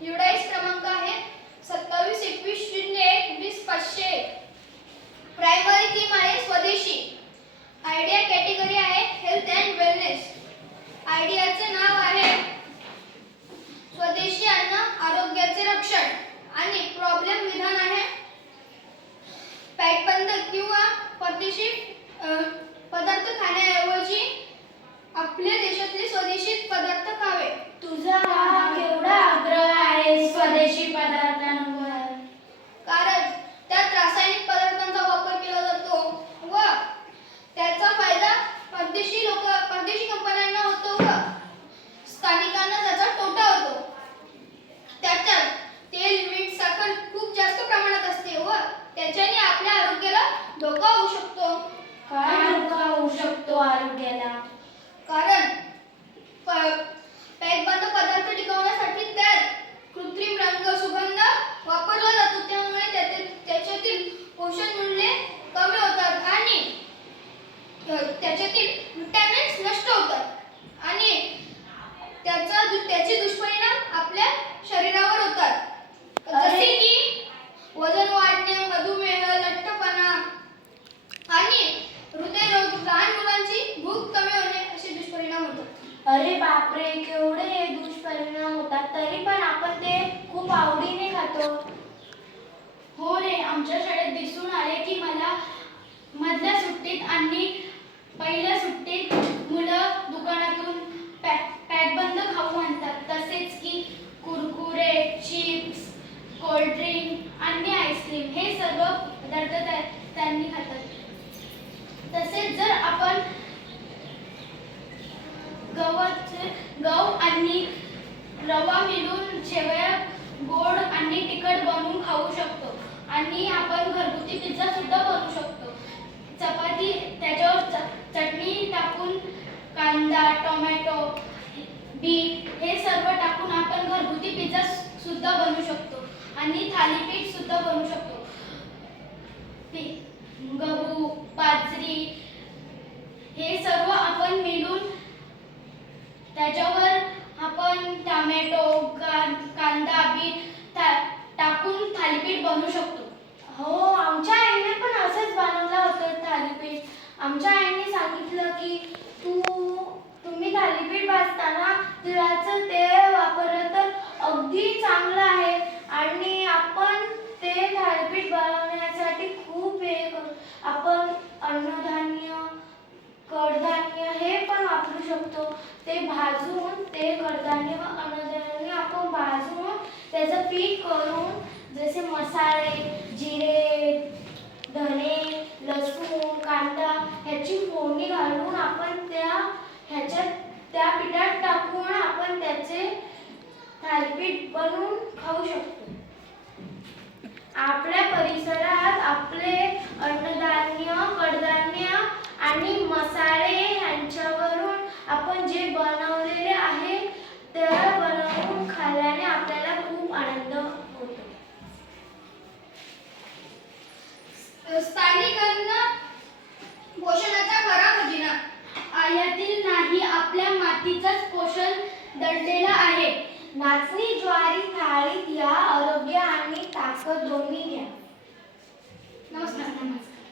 UDISE क्रमांक आहे. सत्तावीस एकवीस शून्य एक वीस पाचशे. प्रायमरी थीम आहे त्याच्याने आपल्या आरोग्याला धोका होऊ शकतो. तरी पण आपण ते खूप आवडीने खातो. हो रे आमच्या शाळेत दिसून आले की मला मधल्या सुट्टीत आणि पहिल्या सुट्टीत मुलं दुकानातून पॅक पॅकबंद खाऊ आणतात. तसेच की कुरकुरे चिप्स कोल्ड्रिंक आणि आईस्क्रीम हे सर्व पदार्थ त्यांनी खातात. तसेच जर आपण गवत गहू आणि रवा मिळून शेवया गोड आणि तिखट बनवून खाऊ शकतो. आणि आपण घरगुती पिझ्झा सुद्धा बनवू शकतो. चपाती त्याच्यावर च- चटणी टाकून कांदा टोमॅटो बीट हे सर्व टाकून आपण घरगुती पिझ्झा सुद्धा बनवू शकतो. आणि थालीपीठ सुद्धा बनवू शकतो पी- गहू बाजरी हे सर्व आपण मिळून त्याच्यावर आपण टोमॅटो का- कांदा बीट टाकून थालीपीठ बनवू शकतो. हो आमच्या आईने पण असंच बनवलं होतं थालीपीठ. आमच्या आईने सांगितलं की तू तुम्ही थालीपीठ भाजताना तिळाचं तेल वापरलं तर अगदी चांगलं आहे आणि आपण ते थालीपीठ बनवण्यासाठी खूप हे करू. आपण अन्नधान्य कडधान्य हे पण वापरू शकतो. ते भाजून ते कडधान्य व अन्नधान्य आपण भाजून त्याचं पीठ करून जसे मसाले जिरे धने लसूण कांदा ह्याची फोडणी घालून आपण त्या ह्याच्यात त्या पिठात टाकून आपण त्याचे थालीपीठ बनवून खाऊ शकतो. आपल्या परिसरात आपले अन्नधान्य कडधान्य आणि मसाले ह्यांच्यावरून आपण जे बनव आहे ते बनवून खाल्ल्याने आपल्याला खूप आनंद होतो स्थानिक अन्न पोषणाचा खरा खजिना. आयातील नाही आपल्या मातीचाच पोषण दडलेला आहे. नाचणी ज्वारी थाळीत या आरोग्य आणि ताकद दोन्ही घ्या. नमस्कार.